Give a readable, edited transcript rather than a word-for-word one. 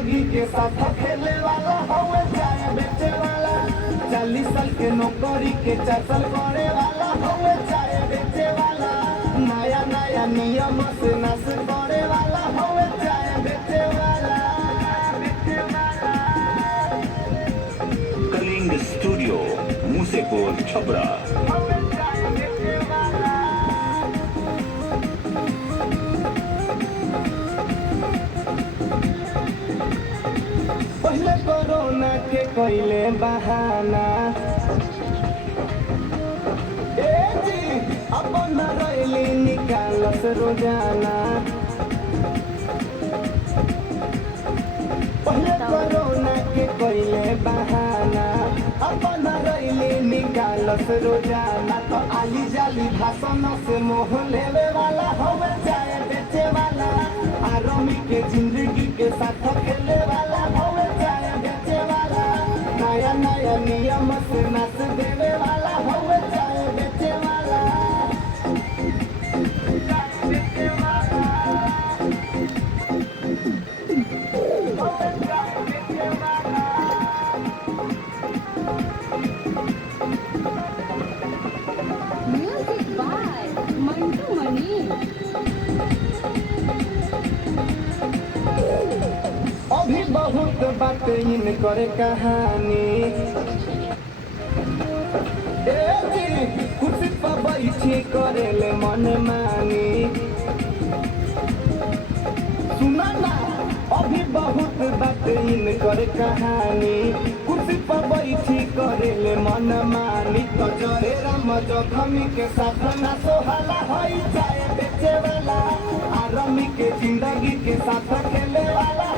जिंदगी के साथ खेले वाला हवे चाय बेचे वाला 40 साल के नौकरी के 4 साल करे वाला हवे चाय बेचे वाला नया नया नियम से नाश करे वाला हवे चाय बेचे वाला कलिंग स्टूडियो मुसेपुर छपरा। पहले कोरोना के कोइले बहाना ए जी अपन रैली निकालस रोजाना पहले कोरोना के कोइले बहाना अपन रैली निकालस रोजाना तो आली जाली भाषण से मोह लेवे वाला हवे चाय बेचे वाला आरामी के जिंदगी के साथ खेले वाला हवे चाय बेचे वाला नया नया नियम से नाच देवे वाला हवे चाय बेचे वाला Music by Mantu Mani. अभी बहुत बातें इनकर कहानी ए जी कुर्सी पर बैठी करेले मन मानी सुना ना अभी बहुत बातें इनकर कहानी कुर्सी पर बैठी करेले मन मानी तो जरे राम जखमी के साथ ना सोहाला होई चाय बेचे वाला आरामी के जिंदगी के साथ खेले वाला